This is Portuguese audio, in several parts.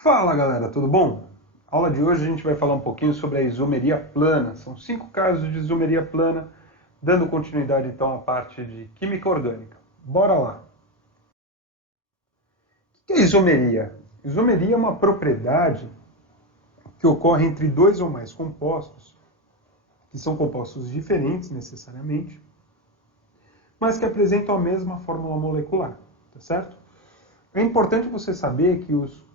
Fala galera, tudo bom? Aula de hoje a gente vai falar um pouquinho sobre a isomeria plana. São 5 casos de isomeria plana, dando continuidade então à parte de química orgânica. Bora lá! O que é isomeria? Isomeria é uma propriedade que ocorre entre dois ou mais compostos, que são compostos diferentes necessariamente, mas que apresentam a mesma fórmula molecular, tá certo? É importante você saber que os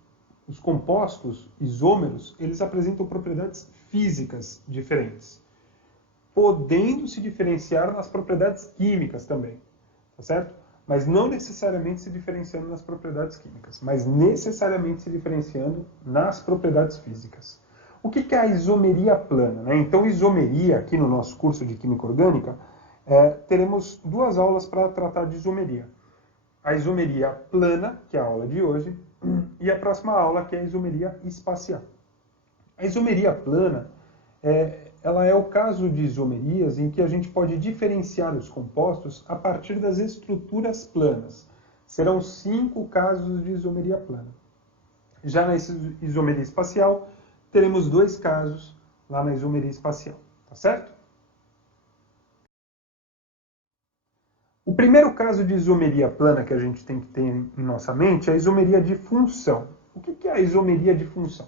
compostos isômeros, eles apresentam propriedades físicas diferentes, podendo se diferenciar nas propriedades químicas também, tá certo? Mas não necessariamente se diferenciando nas propriedades químicas, mas necessariamente se diferenciando nas propriedades físicas. O que é a isomeria plana, né? Então, isomeria, aqui no nosso curso de Química Orgânica, teremos 2 aulas para tratar de isomeria. A isomeria plana, que é a aula de hoje, e a próxima aula, que é a isomeria espacial. A isomeria plana, ela é o caso de isomerias em que a gente pode diferenciar os compostos a partir das estruturas planas. Serão 5 casos de isomeria plana. Já na isomeria espacial, teremos 2 casos lá na isomeria espacial, tá certo? O primeiro caso de isomeria plana que a gente tem que ter em nossa mente é a isomeria de função. O que é a isomeria de função?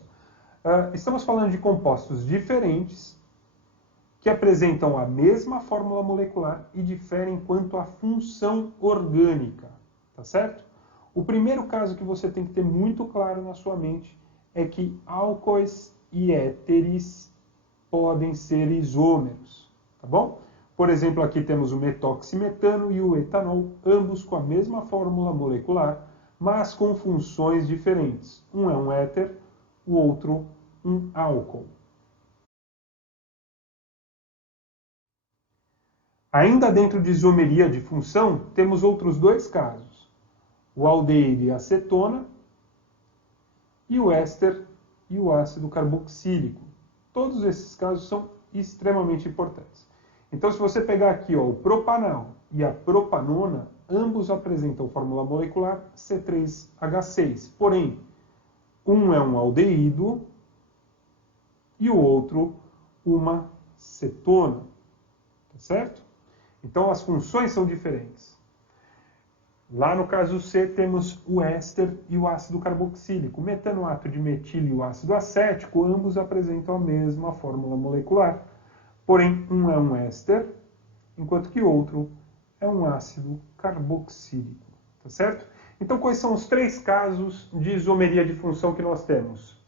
Estamos falando de compostos diferentes que apresentam a mesma fórmula molecular e diferem quanto à função orgânica, tá certo? O primeiro caso que você tem que ter muito claro na sua mente é que álcoois e éteres podem ser isômeros, tá bom? Por exemplo, aqui temos o metoximetano e o etanol, ambos com a mesma fórmula molecular, mas com funções diferentes. Um é um éter, o outro um álcool. Ainda dentro de isomeria de função, temos outros 2 casos. O aldeído e a acetona e o éster e o ácido carboxílico. Todos esses casos são extremamente importantes. Então, se você pegar aqui o propanal e a propanona, ambos apresentam fórmula molecular C3H6. Porém, um é um aldeído e o outro uma cetona. Tá certo? Então, as funções são diferentes. Lá no caso C, temos o éster e o ácido carboxílico. O metanoato de metil e o ácido acético, ambos apresentam a mesma fórmula molecular. Porém, um é um éster, enquanto que o outro é um ácido carboxílico. Tá certo? Então, quais são os 3 casos de isomeria de função que nós temos?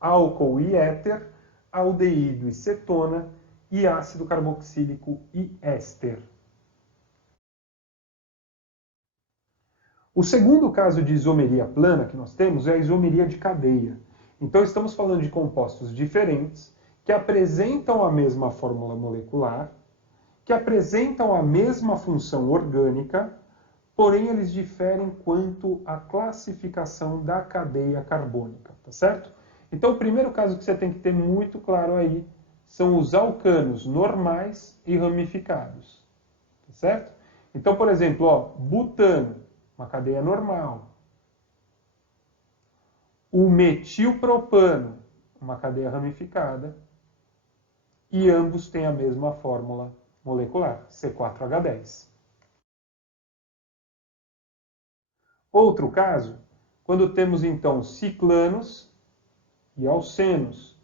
Álcool e éter, aldeído e cetona, e ácido carboxílico e éster. O segundo caso de isomeria plana que nós temos é a isomeria de cadeia. Então, estamos falando de compostos diferentes que apresentam a mesma fórmula molecular, que apresentam a mesma função orgânica, porém eles diferem quanto à classificação da cadeia carbônica, tá certo? Então, o primeiro caso que você tem que ter muito claro aí são os alcanos normais e ramificados, tá certo? Então, por exemplo, butano, uma cadeia normal. O metilpropano, uma cadeia ramificada. E ambos têm a mesma fórmula molecular, C4H10. Outro caso, quando temos então ciclanos e alcenos.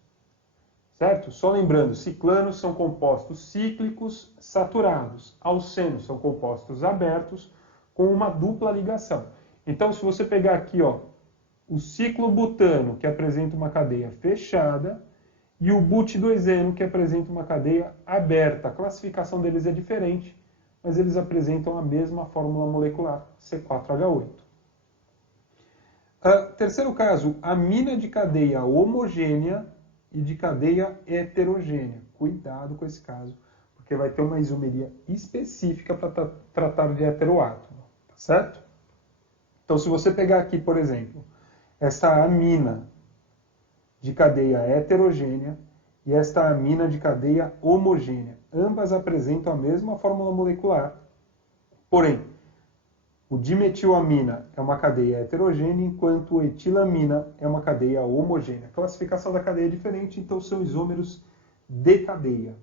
Certo? Só lembrando, ciclanos são compostos cíclicos saturados. Alcenos são compostos abertos com uma dupla ligação. Então, se você pegar aqui, o ciclobutano, que apresenta uma cadeia fechada, e o but2eno, que apresenta uma cadeia aberta. A classificação deles é diferente, mas eles apresentam a mesma fórmula molecular, C4H8. Terceiro caso, amina de cadeia homogênea e de cadeia heterogênea. Cuidado com esse caso, porque vai ter uma isomeria específica para tratar de heteroátomo, tá certo? Então, se você pegar aqui, por exemplo, essa amina de cadeia heterogênea e esta amina de cadeia homogênea, ambas apresentam a mesma fórmula molecular, porém, O dimetilamina é uma cadeia heterogênea, enquanto o etilamina é uma cadeia homogênea. A classificação da cadeia é diferente, então são isômeros de cadeia.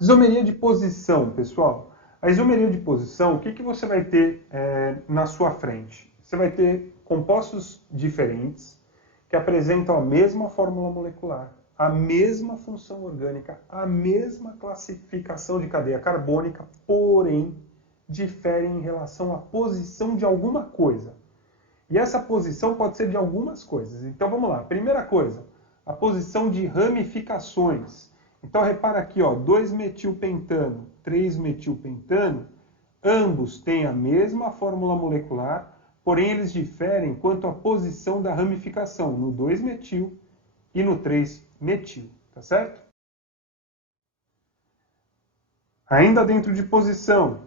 Isomeria de posição, pessoal. A isomeria de posição, o que você vai ter na sua frente? Você vai ter compostos diferentes que apresentam a mesma fórmula molecular, a mesma função orgânica, a mesma classificação de cadeia carbônica, porém diferem em relação à posição de alguma coisa. E essa posição pode ser de algumas coisas. Então vamos lá. Primeira coisa, a posição de ramificações. Então repara aqui, ó, 2-metilpentano, 3-metilpentano, ambos têm a mesma fórmula molecular, porém eles diferem quanto à posição da ramificação, no 2-metil e no 3-metil, tá certo? Ainda dentro de posição,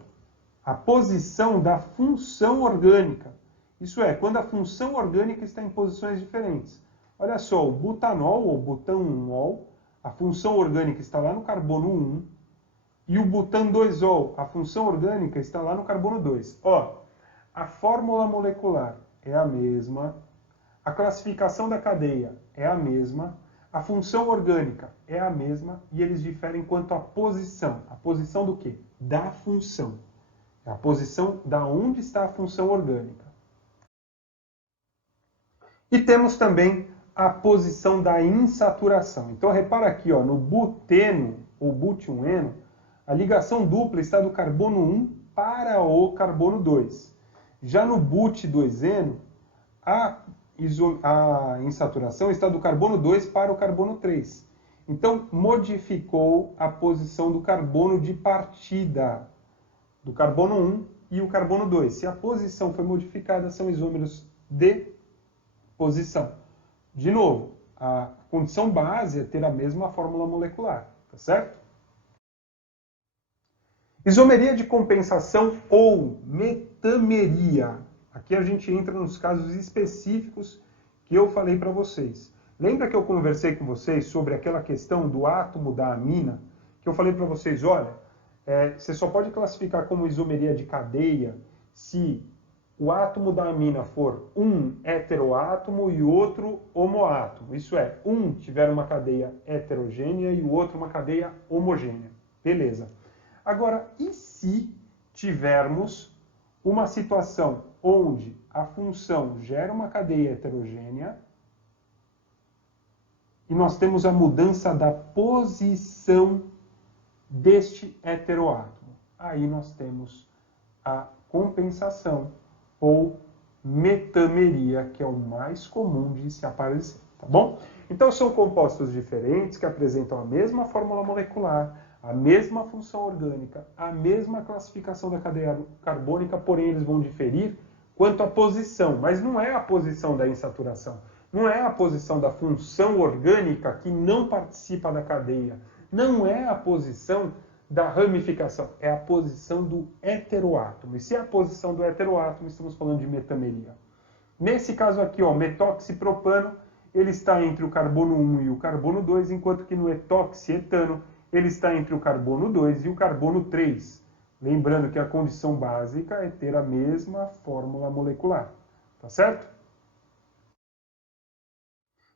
a posição da função orgânica. Isso é, quando a função orgânica está em posições diferentes. Olha só, o butanol ou butanol, a função orgânica está lá no carbono 1, e o butan 2-ol, a função orgânica está lá no carbono 2. Ó, a fórmula molecular é a mesma, a classificação da cadeia é a mesma, a função orgânica é a mesma e eles diferem quanto à posição. A posição do quê? Da função. É a posição da onde está a função orgânica. E temos também a posição da insaturação. Então repara aqui, ó, no buteno ou butioneno, a ligação dupla está do carbono 1 para o carbono 2. Já no but2eno, a insaturação está do carbono 2 para o carbono 3. Então, modificou a posição do carbono de partida, do carbono 1 e o carbono 2. Se a posição foi modificada, são isômeros de posição. De novo, a condição base é ter a mesma fórmula molecular, tá certo? Isomeria de compensação ou metameria. Aqui a gente entra nos casos específicos que eu falei para vocês. Lembra que eu conversei com vocês sobre aquela questão do átomo da amina? Que eu falei para vocês, olha, você só pode classificar como isomeria de cadeia se o átomo da amina for um heteroátomo e outro homoátomo. Isso é, um tiver uma cadeia heterogênea e o outro uma cadeia homogênea. Beleza. Agora, e se tivermos uma situação onde a função gera uma cadeia heterogênea e nós temos a mudança da posição deste heteroátomo? Aí nós temos a compensação ou metameria, que é o mais comum de se aparecer, tá bom? Então são compostos diferentes que apresentam a mesma fórmula molecular, a mesma função orgânica, a mesma classificação da cadeia carbônica, porém eles vão diferir quanto à posição, mas não é a posição da insaturação, não é a posição da função orgânica que não participa da cadeia, não é a posição da ramificação, é a posição do heteroátomo. E se é a posição do heteroátomo, estamos falando de metameria. Nesse caso aqui, ó, metoxipropano, ele está entre o carbono 1 e o carbono 2, enquanto que no etoxietano, ele está entre o carbono 2 e o carbono 3. Lembrando que a condição básica é ter a mesma fórmula molecular. Tá certo?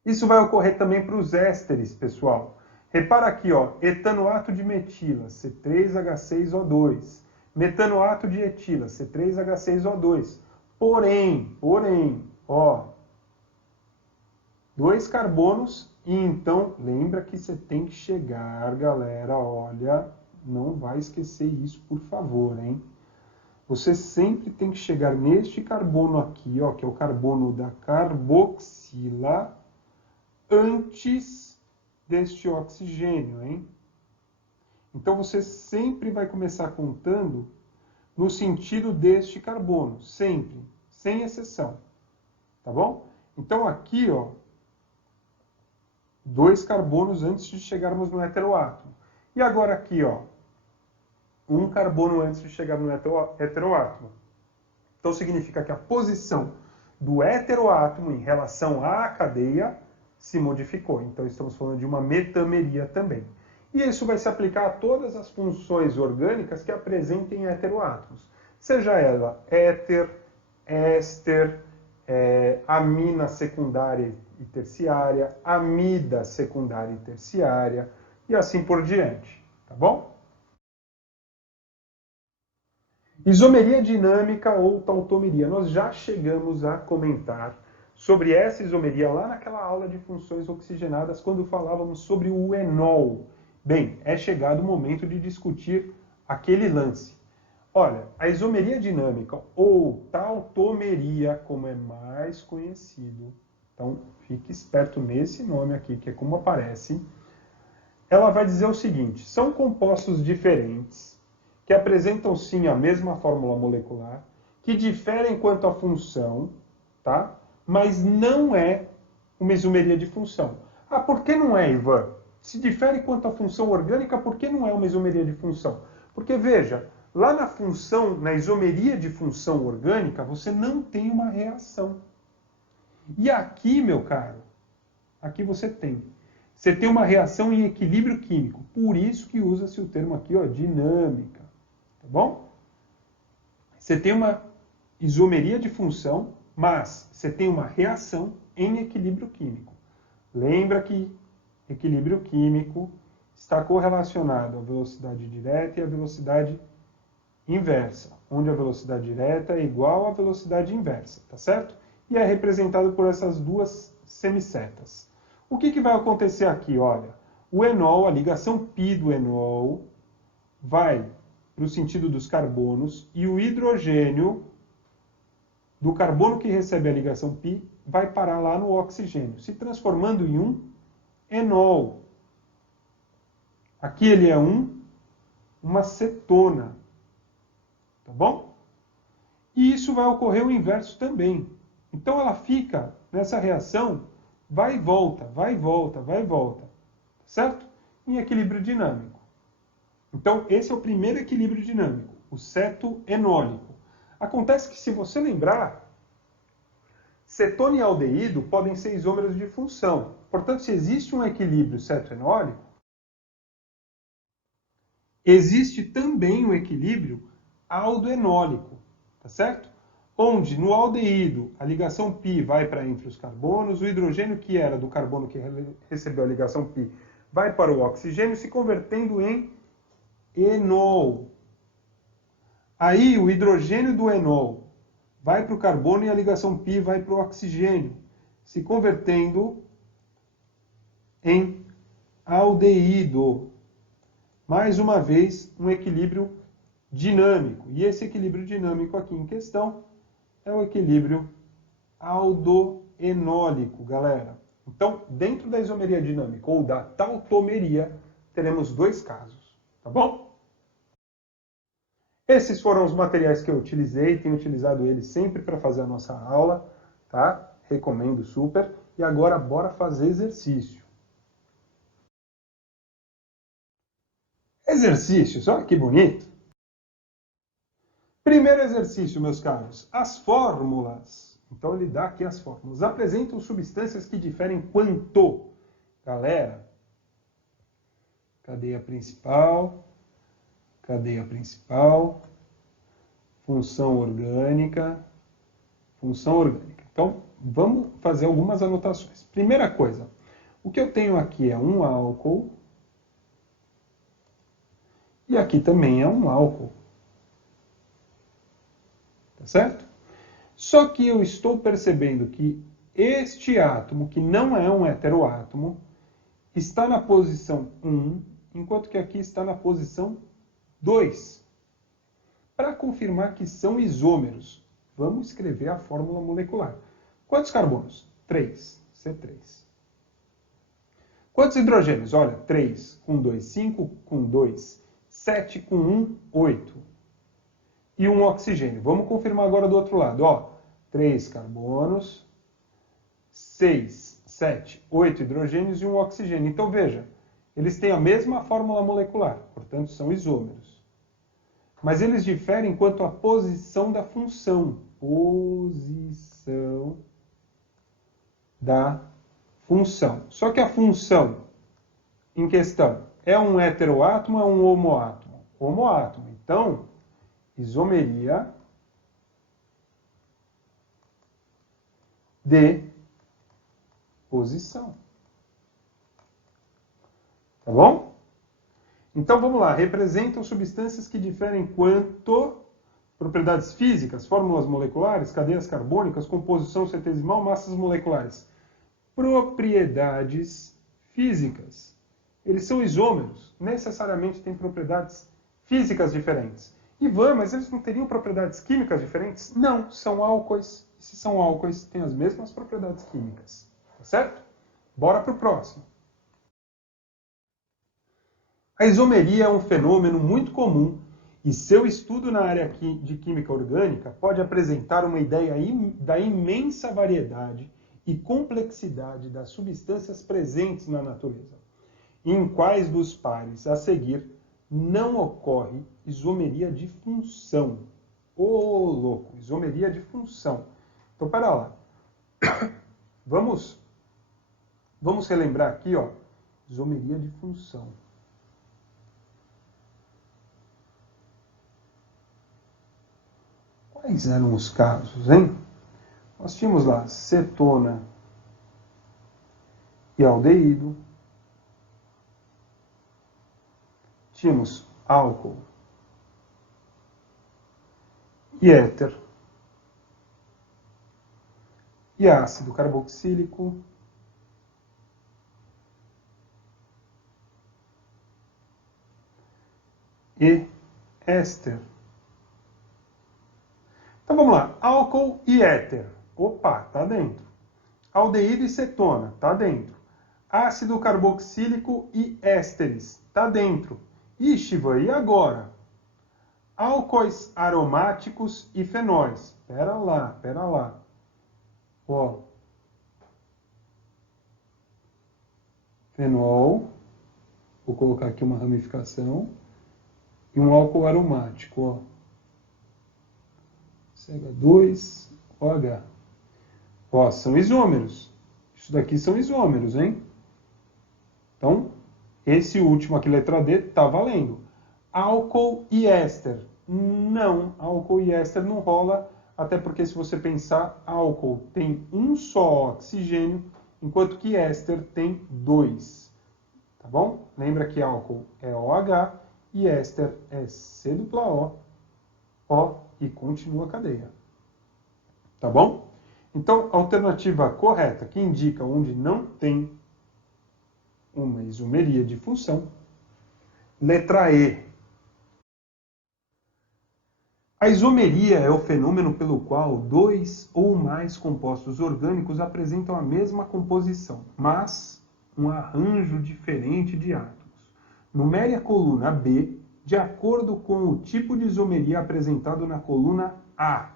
Isso vai ocorrer também para os ésteres, pessoal. Repara aqui, ó, etanoato de metila, C3H6O2. Metanoato de etila, C3H6O2. Porém, ó, 2 carbonos e então, lembra que você tem que chegar, galera, olha, não vai esquecer isso, por favor, hein? Você sempre tem que chegar neste carbono aqui, ó, que é o carbono da carboxila, antes deste oxigênio, hein? Então você sempre vai começar contando no sentido deste carbono, sempre, sem exceção, tá bom? Então aqui, ó, 2 carbonos antes de chegarmos no heteroátomo. E agora aqui, ó, 1 carbono antes de chegar no heteroátomo. Então significa que a posição do heteroátomo em relação à cadeia se modificou. Então estamos falando de uma metameria também. E isso vai se aplicar a todas as funções orgânicas que apresentem heteroátomos. Seja ela éter, éster, amina secundária e terciária, amida secundária e terciária, e assim por diante. Tá bom? Isomeria dinâmica ou tautomeria. Nós já chegamos a comentar sobre essa isomeria lá naquela aula de funções oxigenadas, quando falávamos sobre o enol. Bem, é chegado o momento de discutir aquele lance. Olha, a isomeria dinâmica ou tautomeria, como é mais conhecido, então fique esperto nesse nome aqui, que é como aparece, ela vai dizer o seguinte: são compostos diferentes, que apresentam sim a mesma fórmula molecular, que diferem quanto à função, tá? Mas não é uma isomeria de função. Ah, por que não é, Ivan? Se difere quanto à função orgânica, por que não é uma isomeria de função? Porque, veja, lá na função, na isomeria de função orgânica, você não tem uma reação. E aqui, meu caro, aqui você tem. Você tem uma reação em equilíbrio químico. Por isso que usa-se o termo aqui, ó, dinâmica. Tá bom? Você tem uma isomeria de função, mas você tem uma reação em equilíbrio químico. Lembra que equilíbrio químico está correlacionado à velocidade direta e à velocidade inversa, onde a velocidade direta é igual à velocidade inversa, tá certo? E é representado por essas duas semissetas. O que vai acontecer aqui? Olha, o enol, a ligação π do enol, vai para o sentido dos carbonos e o hidrogênio do carbono que recebe a ligação π vai parar lá no oxigênio, se transformando em um enol. Aqui ele é uma cetona. Tá bom? E isso vai ocorrer o inverso também. Então ela fica nessa reação, vai e volta, vai e volta, vai e volta. Certo? Em equilíbrio dinâmico. Então esse é o primeiro equilíbrio dinâmico, o ceto-enólico. Acontece que, se você lembrar, cetona e aldeído podem ser isômeros de função. Portanto, se existe um equilíbrio ceto-enólico, existe também um equilíbrio aldoenólico, tá certo? Onde no aldeído a ligação π vai para entre os carbonos, o hidrogênio que era do carbono que recebeu a ligação π vai para o oxigênio, se convertendo em enol. Aí o hidrogênio do enol vai para o carbono e a ligação π vai para o oxigênio, se convertendo em aldeído. Mais uma vez, um equilíbrio dinâmico. E esse equilíbrio dinâmico aqui em questão é o equilíbrio aldoenólico, galera. Então, dentro da isomeria dinâmica ou da tautomeria, teremos dois casos, tá bom? Esses foram os materiais que eu utilizei, tenho utilizado eles sempre para fazer a nossa aula, tá? Recomendo super. E agora, bora fazer exercício. Exercícios, olha que bonito! Primeiro exercício, meus caros, as fórmulas. Então ele dá aqui as fórmulas. Apresentam substâncias que diferem quanto? Galera, cadeia principal, função orgânica. Então, vamos fazer algumas anotações. Primeira coisa, o que eu tenho aqui é um álcool, e aqui também é um álcool. Tá certo? Só que eu estou percebendo que este átomo, que não é um heteroátomo, está na posição 1, enquanto que aqui está na posição 2. Para confirmar que são isômeros, vamos escrever a fórmula molecular. Quantos carbonos? 3, C3. Quantos hidrogênios? Olha, 3 com 2, 5 com 2, 7 com 1, 8. E um oxigênio. Vamos confirmar agora do outro lado. Ó, 3 carbonos, 6, 7, 8 hidrogênios e um oxigênio. Então, veja, eles têm a mesma fórmula molecular, portanto, são isômeros. Mas eles diferem quanto à posição da função. Posição da função. Só que a função em questão É um heteroátomo ou é um homoátomo? Homoátomo. Então, isomeria de posição. Tá bom? Então, vamos lá. Representam substâncias que diferem quanto propriedades físicas, fórmulas moleculares, cadeias carbônicas, composição centesimal, massas moleculares. Propriedades físicas. Eles são isômeros, necessariamente têm propriedades físicas diferentes. Ivan, mas eles não teriam propriedades químicas diferentes? Não, são álcoois. E se são álcoois, têm as mesmas propriedades químicas. Tá certo? Bora para o próximo. A isomeria é um fenômeno muito comum e seu estudo na área de química orgânica pode apresentar uma ideia da imensa variedade e complexidade das substâncias presentes na natureza, em quais dos pares a seguir não ocorre isomeria de função. Ô, louco, isomeria de função. Então, pera lá. Vamos relembrar aqui, ó, isomeria de função. Quais eram os casos, hein? Nós tínhamos lá cetona e aldeído. Tínhamos álcool e éter. E ácido carboxílico. E éster. Então vamos lá. Álcool e éter. Opa, tá dentro. Aldeído e cetona. Tá dentro. Ácido carboxílico e ésteres. Tá dentro. Ixi, e agora? Álcoois aromáticos e fenóis. Pera lá. Ó. Fenol. Vou colocar aqui uma ramificação. E um álcool aromático, ó. CH2OH. Ó, são isômeros. Isso daqui são isômeros, hein? Então, esse último aqui, letra D, tá valendo. Álcool e éster. Não, álcool e éster não rola, até porque se você pensar, álcool tem um só oxigênio, enquanto que éster tem 2. Tá bom? Lembra que álcool é OH e éster é C-O, O, e continua a cadeia. Tá bom? Então, a alternativa correta, que indica onde não tem uma isomeria de função, letra E. A isomeria é o fenômeno pelo qual dois ou mais compostos orgânicos apresentam a mesma composição, mas um arranjo diferente de átomos. Numere a coluna B de acordo com o tipo de isomeria apresentado na coluna A.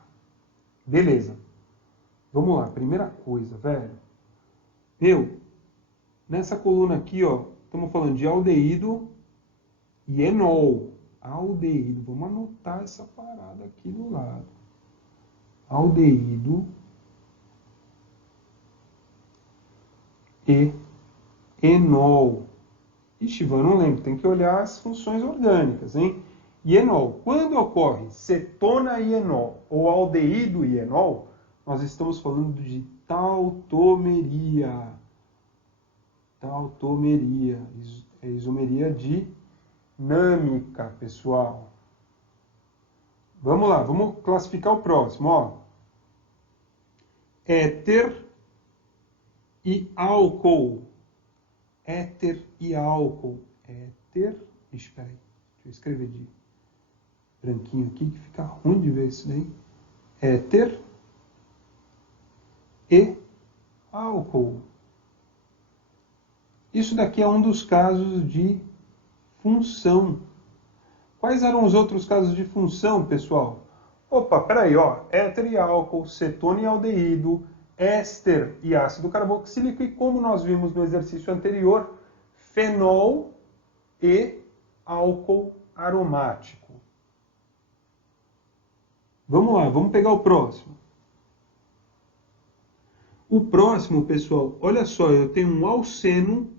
Beleza. Vamos lá, primeira coisa, velho. Nessa coluna aqui, ó, estamos falando de aldeído e enol. Aldeído, vamos anotar essa parada aqui do lado. Aldeído e enol. Ixi, eu não lembro, tem que olhar as funções orgânicas, hein? E enol, quando ocorre cetona e enol, ou aldeído e enol, nós estamos falando de tautomeria. Tautomeria, é isomeria dinâmica, pessoal. Vamos lá, vamos classificar o próximo, ó. Éter e álcool. Éter e álcool. Éter. Espera aí, deixa eu escrever de branquinho aqui que fica ruim de ver isso daí. Éter e álcool. Isso daqui é um dos casos de função. Quais eram os outros casos de função, pessoal? Opa, peraí, ó. Éter e álcool, cetona e aldeído, éster e ácido carboxílico, e como nós vimos no exercício anterior, fenol e álcool aromático. Vamos lá, vamos pegar o próximo. O próximo, pessoal, olha só, eu tenho um alceno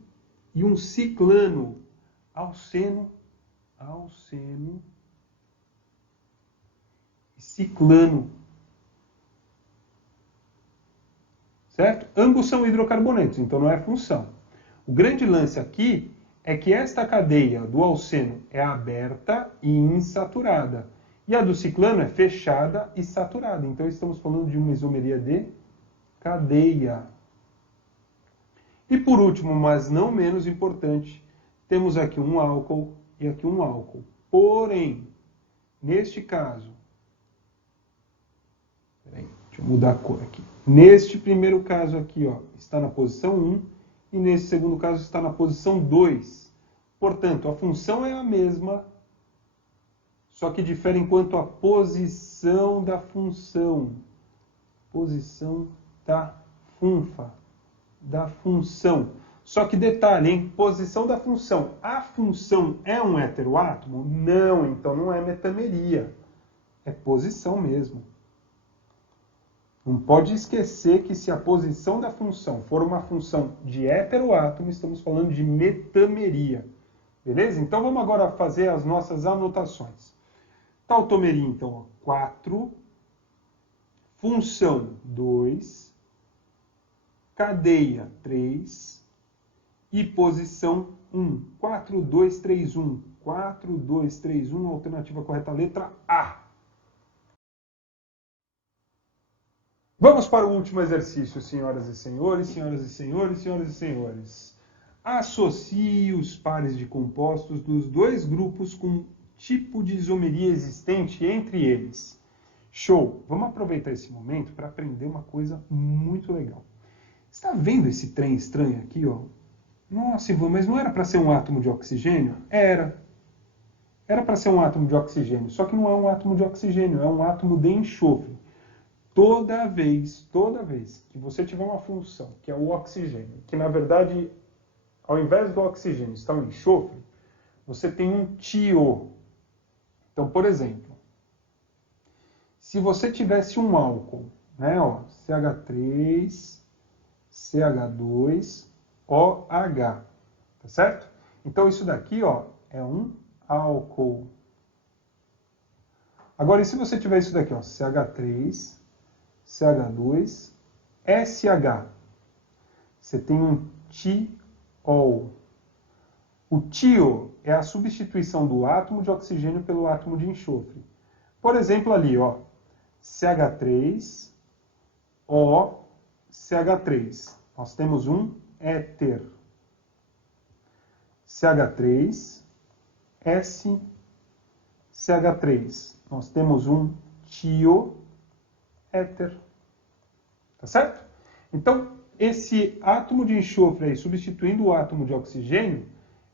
e um ciclano. alceno e ciclano. Certo? Ambos são hidrocarbonetos, então não é função. O grande lance aqui é que esta cadeia do alceno é aberta e insaturada. E a do ciclano é fechada e saturada. Então estamos falando de uma isomeria de cadeia. E por último, mas não menos importante, temos aqui um álcool e aqui um álcool. Porém, neste caso, deixa eu mudar a cor aqui. Neste primeiro caso aqui, ó, está na posição 1 e nesse segundo caso está na posição 2. Portanto, a função é a mesma, só que difere enquanto a posição da função. Posição da funfa. Da função. Só que detalhe, hein? Posição da função. A função é um heteroátomo? Não, então não é metameria. É posição mesmo. Não pode esquecer que se a posição da função for uma função de heteroátomo, estamos falando de metameria. Beleza? Então vamos agora fazer as nossas anotações. Tautomeria, então, 4. Função 2. Cadeia 3. E posição 1. 4, 2, 3, 1. 4, 2, 3, 1. Alternativa correta, letra A. Vamos para o último exercício, senhoras e senhores, senhoras e senhores, senhoras e senhores. Associe os pares de compostos dos dois grupos com tipo de isomeria existente entre eles. Show! Vamos aproveitar esse momento para aprender uma coisa muito legal. Está vendo esse trem estranho aqui, ó? Nossa, Ivan, mas não era para ser um átomo de oxigênio? Era. Era para ser um átomo de oxigênio, só que não é um átomo de oxigênio, é um átomo de enxofre. Toda vez que você tiver uma função, que é o oxigênio, que na verdade, ao invés do oxigênio está o enxofre, você tem um tio. Então, por exemplo, se você tivesse um álcool, né, ó, CH3, CH2, OH, tá certo? Então isso daqui, ó, é um álcool. Agora, e se você tiver isso daqui, ó, CH3, CH2, SH, você tem um tiol. O tio é a substituição do átomo de oxigênio pelo átomo de enxofre. Por exemplo, ali, ó, CH3, O, CH3. Nós temos um éter. CH3, S, CH3. Nós temos um tioéter. Tá certo? Então, esse átomo de enxofre aí, substituindo o átomo de oxigênio,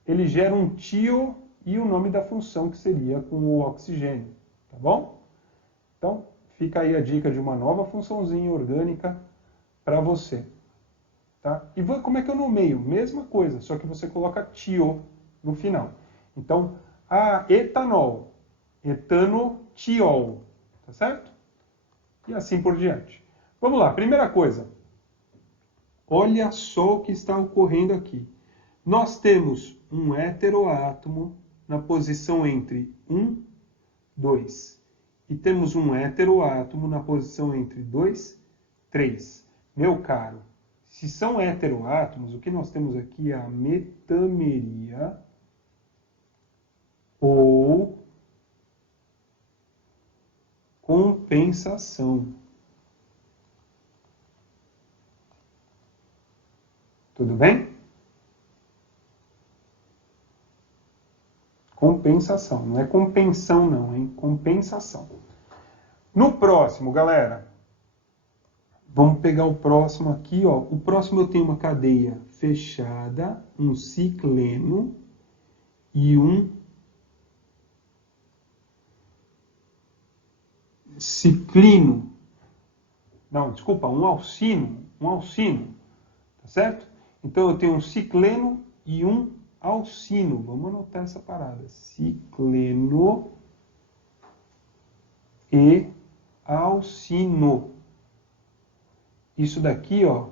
ele gera um tio e o nome da função que seria com o oxigênio. Tá bom? Então, fica aí a dica de uma nova funçãozinha orgânica para você. Tá? E como é que eu nomeio? Mesma coisa, só que você coloca tio no final. Então, etanol, etanotiol, tá certo? E assim por diante. Vamos lá, primeira coisa. Olha só o que está ocorrendo aqui. Nós temos um heteroátomo na posição entre 1, 2. E temos um heteroátomo na posição entre 2, 3. Meu caro, se são heteroátomos, o que nós temos aqui é a metameria ou compensação. Tudo bem? Compensação. Não é compensão, não, hein? Compensação. No próximo, galera, vamos pegar o próximo aqui, ó. O próximo eu tenho uma cadeia fechada, um cicleno e um ciclino. Não, desculpa, um alcino. Um alcino. Tá certo? Então eu tenho um cicleno e um alcino. Vamos anotar essa parada. Cicleno e alcino. Isso daqui, ó,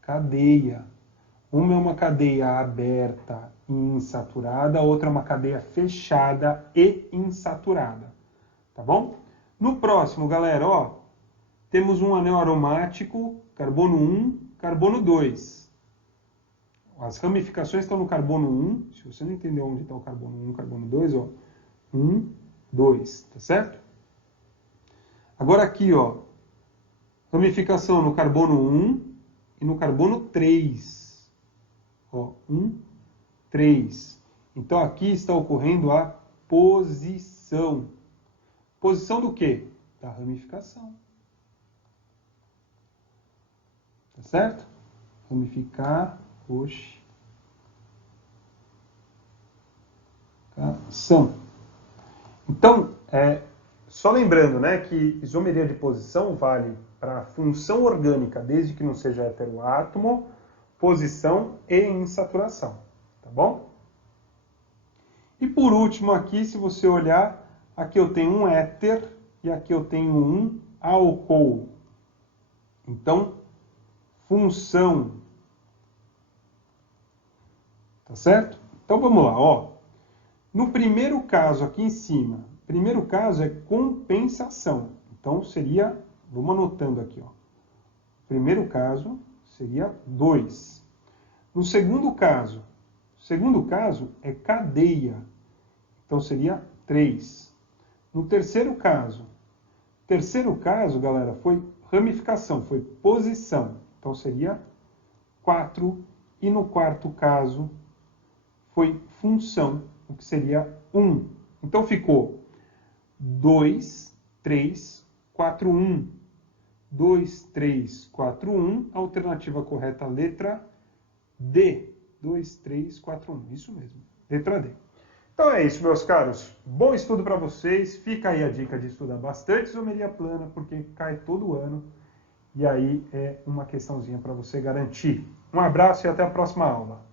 cadeia. Uma é uma cadeia aberta e insaturada, a outra é uma cadeia fechada e insaturada. Tá bom? No próximo, galera, ó, temos um anel aromático, carbono 1, carbono 2. As ramificações estão no carbono 1. Se você não entendeu onde está o carbono 1 e carbono 2, ó, 1, 2, tá certo? Agora aqui, ó, ramificação no carbono 1 e no carbono 3. Ó, 1, 3. Então aqui está ocorrendo a posição. Posição do quê? Da ramificação. Tá certo? Ramificar, são. Então, só lembrando, né, que isomeria de posição vale para função orgânica, desde que não seja heteroátomo, posição e insaturação, tá bom? E por último aqui, se você olhar, aqui eu tenho um éter e aqui eu tenho um álcool. Então, função. Tá certo? Então vamos lá, ó. No primeiro caso aqui em cima, primeiro caso é compensação. Então seria, vamos anotando aqui, ó. Primeiro caso seria 2. No segundo caso é cadeia. Então seria 3. No terceiro caso, galera, foi ramificação, foi posição. Então seria 4. E no quarto caso foi função, o que seria 1. Então ficou 2, 3, 4, 1. 2, 3, 4, 1. Alternativa correta, letra D. 2, 3, 4, 1. Isso mesmo, letra D. Então é isso, meus caros. Bom estudo para vocês. Fica aí a dica de estudar bastante isomeria plana, porque cai todo ano. E aí é uma questãozinha para você garantir. Um abraço e até a próxima aula.